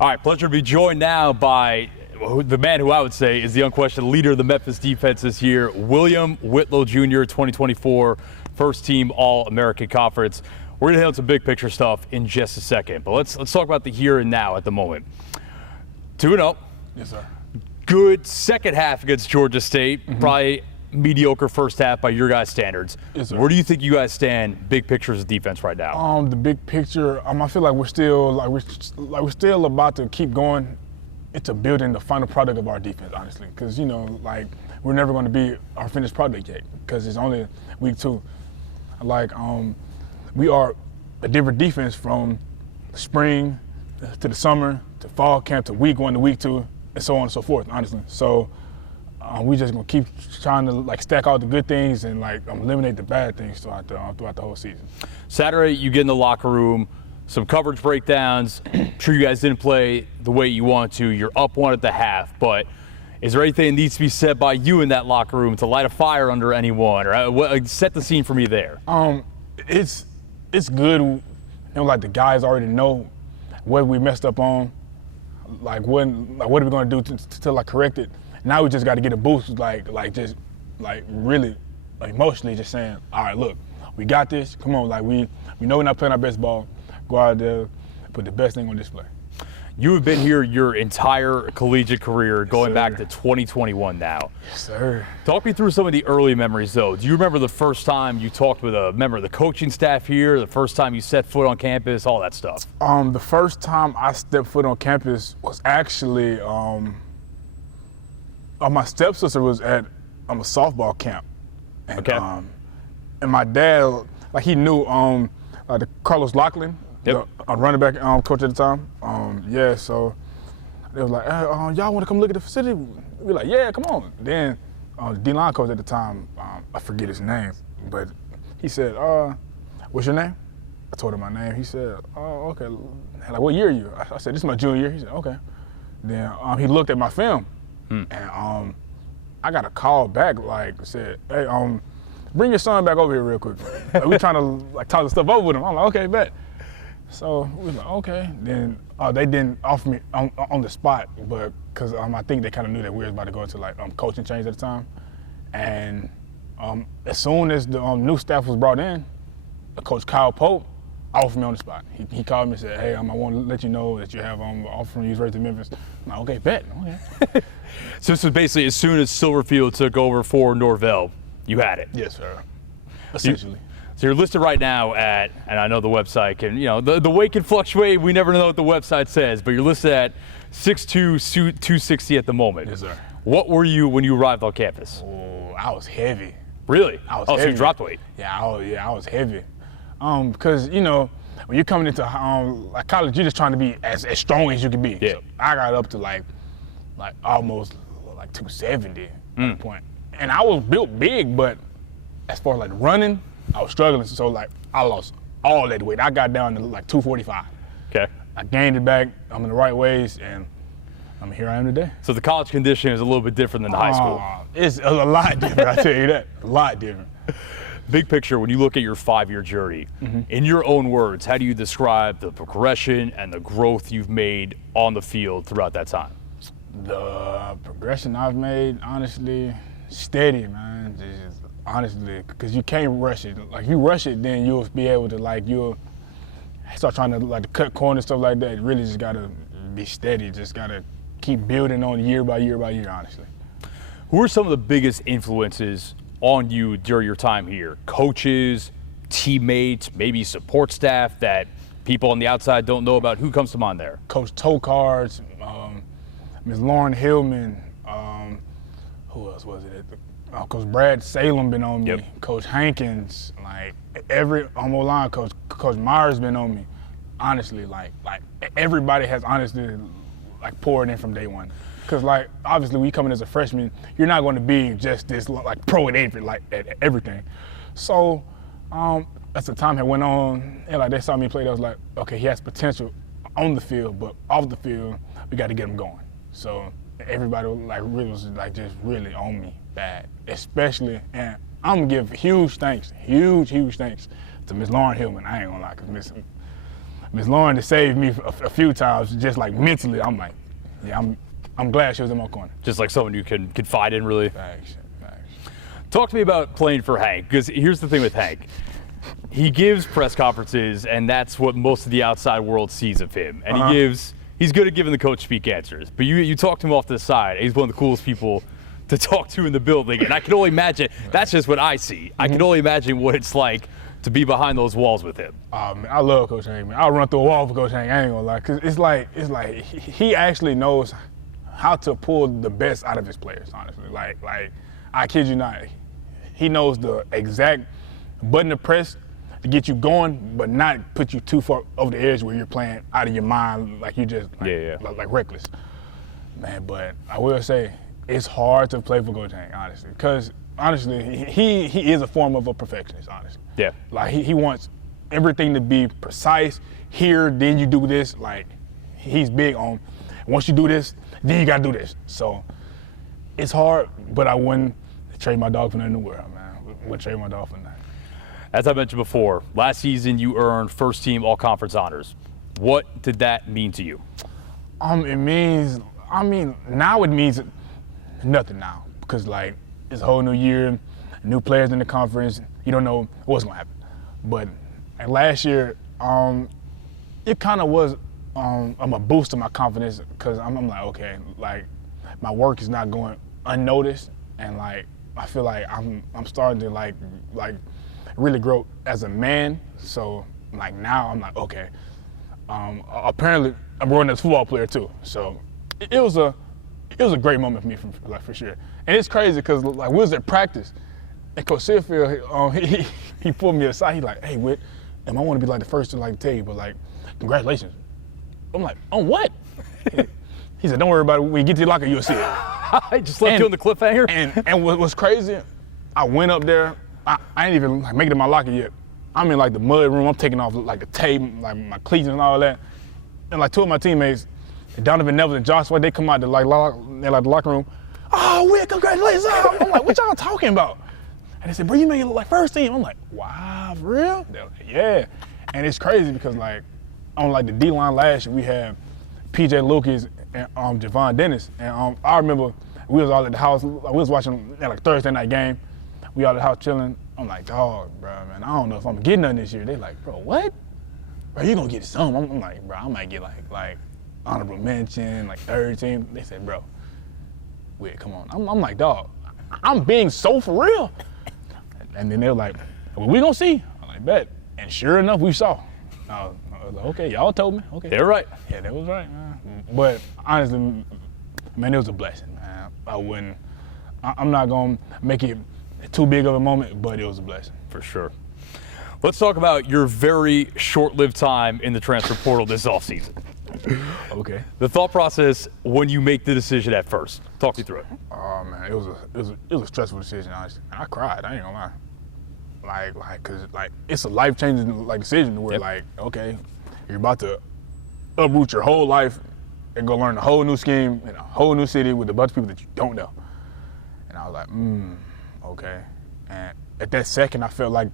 All right, pleasure to be joined now by the man who I would say is the unquestioned leader of the Memphis defense this year, William Whitlow Jr., 2024 First Team All-AAC Conference. We're going to hit on some big picture stuff in just a second, but let's talk about the here and now at the moment. 2-0. Yes, sir. Good second half against Georgia State. Probably mediocre first half by your guys' standards. Yes, sir. Where do you think you guys stand big picture as a defense right now? The big picture, I feel like we're still about to keep going into building the final product of our defense, honestly. Because, we're never going to be our finished product yet because it's only week 2. We are a different defense from spring to the summer to fall camp to week 1 to week 2 and so on and so forth, honestly. So we just gonna keep trying to stack out the good things and eliminate the bad things throughout the whole season. Saturday, you get in the locker room, some coverage breakdowns. I'm sure you guys didn't play the way you wanted to. You're up 1 at the half, but is there anything that needs to be said by you in that locker room to light a fire under anyone, or set the scene for me there? It's good, the guys already know what we messed up on, what are we gonna do to correct it. Now we just got to get a boost, really, emotionally, just saying, all right, look, we got this. Come on, we know we're not playing our best ball. Go out there, put the best thing on display. You have been here your entire collegiate career, going back to 2021 now. Yes, sir. Talk me through some of the early memories, though. Do you remember the first time you talked with a member of the coaching staff here, the first time you set foot on campus, all that stuff? The first time I stepped foot on campus was actually my stepsister was at a softball camp. And, okay. And my dad, he knew the Carlos Lachlan, yep. the running back coach at the time. So they was like, hey, y'all want to come look at the facility? We were like, yeah, come on. Then the D-line coach at the time, I forget his name, but he said, what's your name? I told him my name. He said, oh, okay. What year are you? I said, this is my junior year. He said, okay. Then he looked at my film, and I got a call back, said, hey, bring your son back over here real quick. We trying to talk the stuff over with him. I'm like, okay, bet. So we was like, okay. Then they didn't offer me on the spot, but because I think they kind of knew that we was about to go into coaching change at the time. And as soon as the new staff was brought in, Coach Kyle Pope offered me on the spot. He called me and said, hey, I want to let you know that you have an offer from University of Memphis. I'm like, okay, bet. Okay. So this was basically as soon as Silverfield took over for Norvell, you had it. Yes, sir. Essentially. So you're listed right now at, and I know the website can, the weight can fluctuate. We never know what the website says, but you're listed at 6'2", 260 at the moment. Yes, sir. What were you when you arrived on campus? Oh, I was heavy. Really? I was heavy. So you dropped weight? Yeah, I was heavy. Because, when you're coming into college, you're just trying to be as strong as you can be. Yeah. So I got up to almost 270 at the point. And I was built big, but as far as running, I was struggling. So I lost all that weight. I got down to 245. Okay. I gained it back. I'm in the right ways, and here I am today. So the college conditioning is a little bit different than the high school. It's a lot different, I tell you that. A lot different. Big picture, when you look at your 5-year journey, in your own words, how do you describe the progression and the growth you've made on the field throughout that time? The progression I've made, honestly, steady, man. Just honestly, because you can't rush it. If you rush it, then you'll be able to you'll start trying to cut corners, stuff like that. You really just gotta be steady. Just gotta keep building on year by year by year, honestly. Who are some of the biggest influences on you during your time here? Coaches, teammates, maybe support staff that people on the outside don't know about? Who comes to mind there? Coach Tokards, Ms. Lauren Hillman, who else was it? Coach Brad Salem been on me. Yep. Coach Hankins, every line, Coach Myers been on me. Honestly, everybody has honestly poured in from day one. Because obviously we come in as a freshman, you're not going to be just this pro at everything. So as the time had went on, and they saw me play, they was like, okay, he has potential on the field, but off the field, we got to get him going. So everybody really was just really on me bad, especially, and I'm gonna give huge thanks to Miss Lauren Hillman. I ain't gonna lie, because Miss Lauren has saved me a few times, just like mentally. I'm like, yeah, I'm glad she was in my corner. Just like someone you can confide in, really. Thanks. Talk to me about playing for Hank, because here's the thing with Hank. He gives press conferences, and that's what most of the outside world sees of him. And he's good at giving the coach speak answers. But you talk to him off to the side, he's one of the coolest people to talk to in the building. And I can only imagine, that's just what I see. I can only imagine what it's like to be behind those walls with him. Man, I love Coach Hank, man. I'll run through a wall for Coach Hank, I ain't gonna lie. Cause it's like he actually knows how to pull the best out of his players, honestly. Like I kid you not. He knows the exact button to press to get you going, but not put you too far over the edge where you're playing out of your mind, like you just like reckless. Man, but I will say it's hard to play for Coach Hank, honestly, because honestly he is a form of a perfectionist, honestly. Yeah. Like he wants everything to be precise. Here, then you do this. Like he's big on once you do this, then you gotta do this. So it's hard, but I wouldn't trade my dog for nothing in the world, man. Wouldn't trade my dog for nothing. As I mentioned before, last season you earned First Team All-Conference honors. What did that mean to you? It means, now it means nothing now, because like it's a whole new year, new players in the conference. You don't know what's gonna happen. But last year, it kind of was a boost to my confidence, because I'm like, okay, like my work is not going unnoticed, and like I feel like I'm starting to like really grow as a man. So like now I'm like, okay, apparently I'm growing as a football player too. So it was a great moment for me, for sure. And it's crazy because like we was at practice, and Coach Searfield, he pulled me aside. He like, hey, Whit, I want to be like the first to like tell you, but like congratulations. I'm like, on what? He said, don't worry about it. When you get to your locker, you'll see it. I just left you on the cliffhanger. And what was crazy, I went up there. I ain't even make it to my locker yet. I'm in like the mud room. I'm taking off like the tape, like my cleats and all that. And like two of my teammates, Donovan Neville and Joshua, they come out to like the locker room. Oh, Whit, congratulations! I'm like, what y'all talking about? And they said, bro, you made it look like first team. I'm like, wow, for real? They're like, yeah. And it's crazy because like on like the D-line last year, we had PJ Lucas and Javon Dennis. And I remember we was all at the house. We was watching like Thursday night game. We all at the house chilling. I'm like, dog, bro, man, I don't know if I'm getting nothing this year. They like, bro, what? Bro, you gonna get some. I'm like, bro, I might get like honorable mention, like third team. They said, bro, Whit, come on. I'm like, dog, I'm being so for real. And then they were like, well, we gonna see. I'm like, bet. And sure enough, we saw. I was like, okay, y'all told me. Okay. They were right. Yeah, that was right, man. But honestly, man, it was a blessing, man. I'm not gonna make it too big of a moment, but it was a blessing. For sure. Let's talk about your very short-lived time in the transfer portal this offseason. Okay. The thought process when you make the decision at first. Talk me through it. Oh man, it was a stressful decision, honestly. And I cried. I ain't gonna lie. Cause it's a life-changing decision where like, okay, you're about to uproot your whole life and go learn a whole new scheme in a whole new city with a bunch of people that you don't know. And I was like, okay. And at that second, I felt like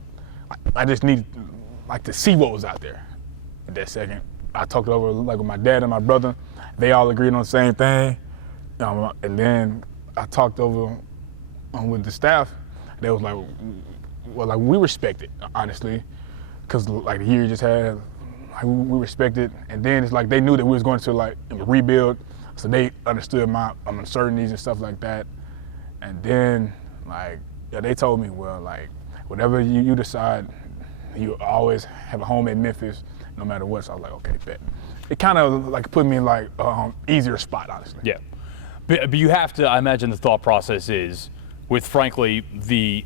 I just needed to see what was out there. At that second, I talked it over with my dad and my brother. They all agreed on the same thing. And then I talked over with the staff. They was like, well, we respect it, honestly, because the year just had, we respect it. And then it's like they knew that we was going to a rebuild, so they understood my uncertainties and stuff like that. And then they told me, well, whatever you decide, you always have a home in Memphis, no matter what. So I was like, okay, bet. It kind of put me in easier spot, honestly. Yeah, but you have to. I imagine the thought process is, with frankly the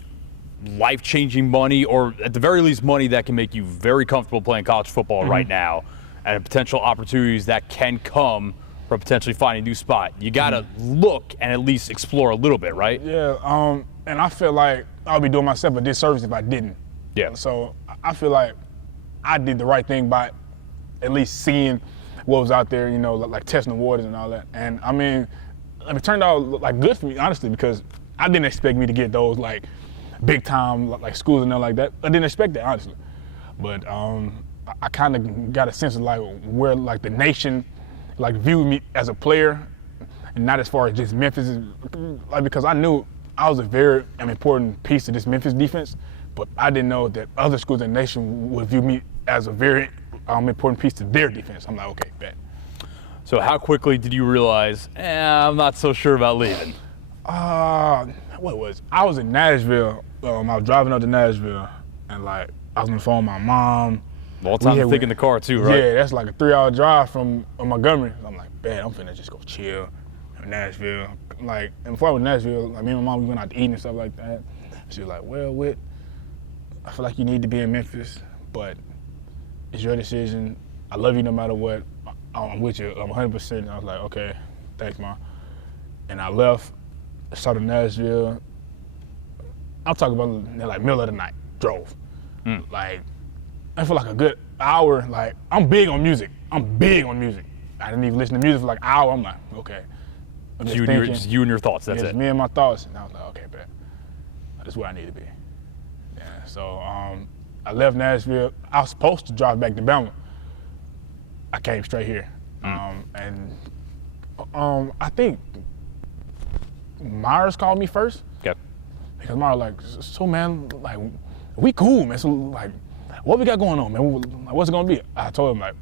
life-changing money, or at the very least money that can make you very comfortable playing college football right now, and potential opportunities that can come from potentially finding a new spot. You gotta look and at least explore a little bit, right? Yeah. And I feel like I'll be doing myself a disservice if I didn't. Yeah. So I feel like I did the right thing by at least seeing what was out there, testing the waters and all that. And it turned out good for me, honestly, because I didn't expect me to get those big time schools and nothing like that. I didn't expect that, honestly. But I kind of got a sense of like where like the nation like viewed me as a player, and not as far as just Memphis. Like because I knew I was a very important piece of this Memphis defense, but I didn't know that other schools in the nation would view me as a very important piece to their defense. I'm like, okay, bet. So how quickly did you realize, I'm not so sure about leaving? What was it? I was in Nashville. I was driving up to Nashville, and like I was on the phone with my mom. All the time to think in the car too, right? Yeah, that's like a 3-hour drive from Montgomery. I'm like, bet, I'm finna just go chill in Nashville. Like, and before I was in Nashville, like me and my mom, we went out to eat and stuff like that. She was like, well, Whit, I feel like you need to be in Memphis, but it's your decision. I love you no matter what. I'm with you, I'm 100%. And I was like, okay, thanks, Mom. And I left, started Nashville. I'm talking about like middle of the night, drove. Like, I feel like a good hour. Like, I'm big on music. I didn't even listen to music for like an hour. I'm like, okay. I'm just just you and your thoughts, that's it. it. Me and my thoughts. And I was like, okay, bet. That's where I need to be. Yeah, so I left Nashville. I was supposed to drive back to Bama. I came straight here. And I think Myers called me first. Okay. Because Myers like, so man, like, we cool, man. So like, what we got going on, man? What's it gonna be? I told him like,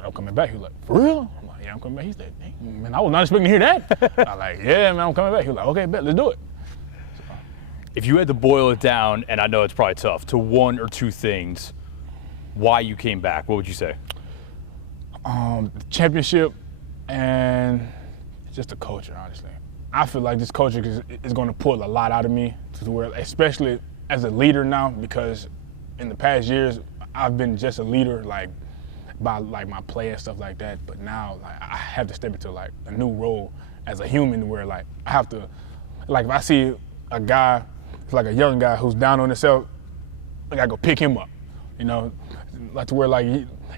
I'm coming back. He was like, for real? I'm like, yeah, I'm coming back. He said, man, I was not expecting to hear that. I was like, yeah, man, I'm coming back. He was like, okay, bet, let's do it. So, if you had to boil it down, and I know it's probably tough, to one or two things, why you came back, what would you say? The championship and just the culture, honestly. I feel like this culture is going to pull a lot out of me, to where, especially as a leader now, because in the past years I've been just a leader, like by like my play and stuff like that. But now, like, I have to step into like a new role as a human, where like I have to, like if I see a guy, like a young guy who's down on himself, I gotta go pick him up, you know, like to where like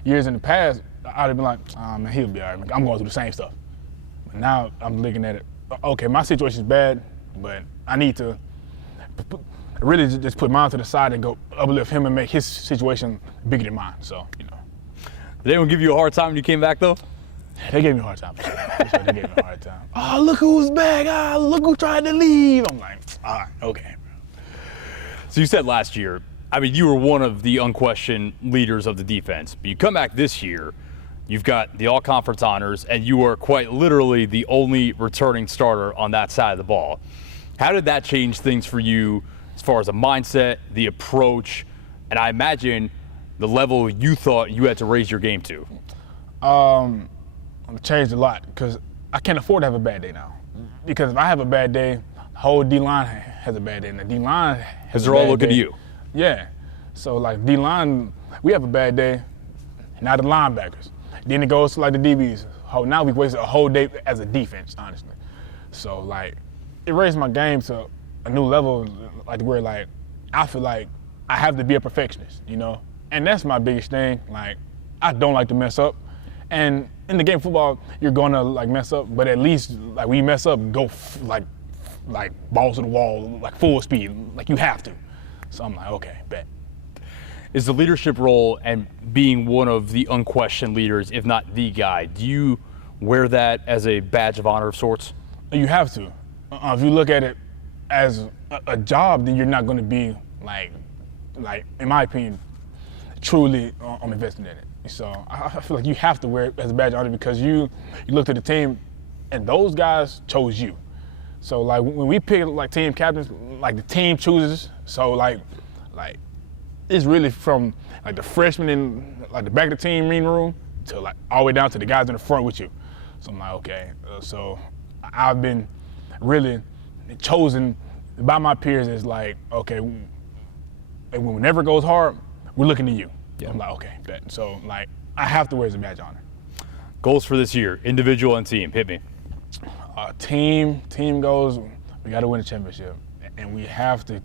years in the past I'd have been like, oh man, he'll be all right. I'm going through the same stuff. But now I'm looking at it, okay, my situation's bad, but I need to really just put mine to the side and go uplift him and make his situation bigger than mine. So, you know. Did anyone give you a hard time when you came back, though? They gave me a hard time. They gave me a hard time. Oh, look who's back. Oh, look who tried to leave. I'm like, all right, okay. So you said last year, I mean, you were one of the unquestioned leaders of the defense. But you come back this year, you've got the all-conference honors, and you are quite literally the only returning starter on that side of the ball. How did that change things for you as far as a mindset, the approach, and I imagine the level you thought you had to raise your game to? I've changed a lot because I can't afford to have a bad day now. Because if I have a bad day, the whole D-line has a bad day, and the D-line has a bad day. Because they're all looking to you. Yeah. So like D-line, we have a bad day, now the linebackers. Then it goes to like the DBs. Now we've wasted a whole day as a defense, honestly. So like, it raised my game to a new level, like where like, I feel like I have to be a perfectionist, you know? And that's my biggest thing. Like, I don't like to mess up. And in the game of football, you're gonna like mess up, but at least like when you mess up, go like balls to the wall, like full speed, like you have to. So I'm like, okay, bet. Is the leadership role and being one of the unquestioned leaders, if not the guy, do you wear that as a badge of honor of sorts? You have to. If you look at it as a job, then you're not gonna be like in my opinion, truly invested in it. So I feel like you have to wear it as a badge of honor because you looked at the team and those guys chose you. So like when we pick like team captains, like the team chooses. So like it's really from like the freshmen in like the back of the team meeting room to like all the way down to the guys in the front with you. So I'm like, okay. So I've been really chosen by my peers as like, okay, when it never goes hard, we're looking to you. Yeah. I'm like, okay, bet. So like I have to wear it as a badge of honor. Goals for this year, individual and team, hit me. Team goals, we gotta win a championship. And we have to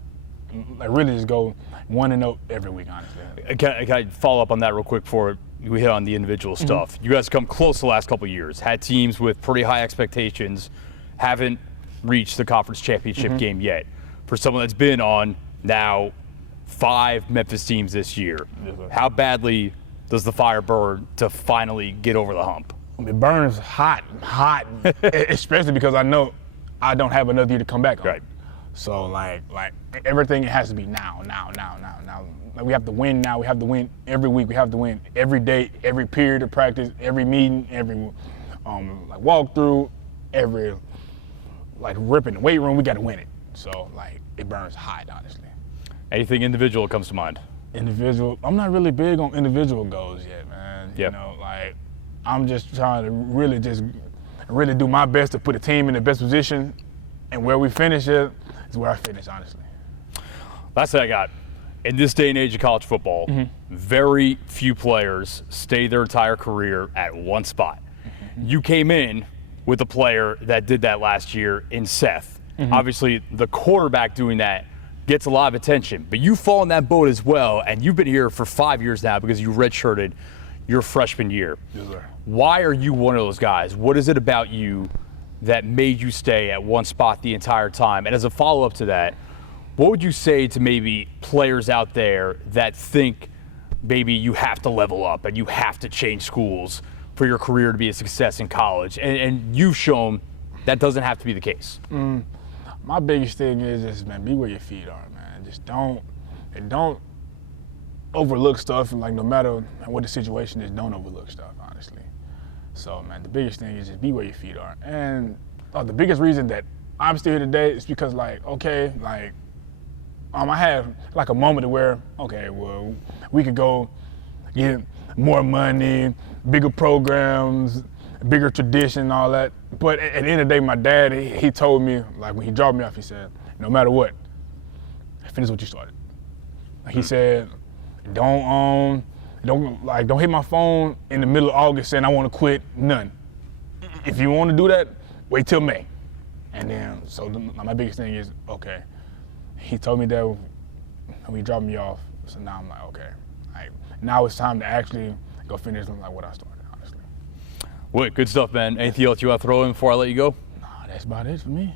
like really just go 1-0 every week, honestly. Can I follow up on that real quick before we hit on the individual stuff? You guys have come close the last couple of years, had teams with pretty high expectations, haven't reached the conference championship game yet. For someone that's been on now 5 Memphis teams this year, how badly does the fire burn to finally get over the hump? It burns hot, especially because I know I don't have another year to come back on. Right. So like everything has to be now. Like we have to win now. We have to win every week. We have to win every day, every period of practice, every meeting, every like walkthrough, every like rip in the weight room. We got to win it. So like it burns hot, honestly. Anything individual comes to mind? Individual. I'm not really big on individual goals yet, man. Yep. You know, like I'm just trying to really do my best to put the team in the best position, and where we finish it is where I finish, honestly. That's what I got. In this day and age of college football, very few players stay their entire career at one spot. You came in with a player that did that last year in Seth. Obviously, the quarterback doing that gets a lot of attention, but you fall in that boat as well, and you've been here for 5 years now because you redshirted your freshman year. Yes, sir. Why are you one of those guys? What is it about you that made you stay at one spot the entire time? And as a follow-up to that, what would you say to maybe players out there that think maybe you have to level up and you have to change schools for your career to be a success in college? And you've shown that doesn't have to be the case. My biggest thing is just, man, be where your feet are, man. Just don't overlook stuff. Like no matter what the situation is, don't overlook stuff, honestly. So, man, the biggest thing is just be where your feet are. And the biggest reason that I'm still here today is because, like, okay, like, I had like a moment where, okay, well, we could go get more money, bigger programs, bigger tradition, all that. But at the end of the day, my dad, he told me, like when he dropped me off, he said, no matter what, finish what you started. He said, don't hit my phone in the middle of August saying I want to quit, none. If you want to do that, wait till May. And then, so my biggest thing is, okay, he told me that when he dropped me off, so now I'm like, okay, like, now it's time to actually go finish like what I started, honestly. Well, good stuff, man. Anything else you want to throw in before I let you go? Nah, that's about it for me.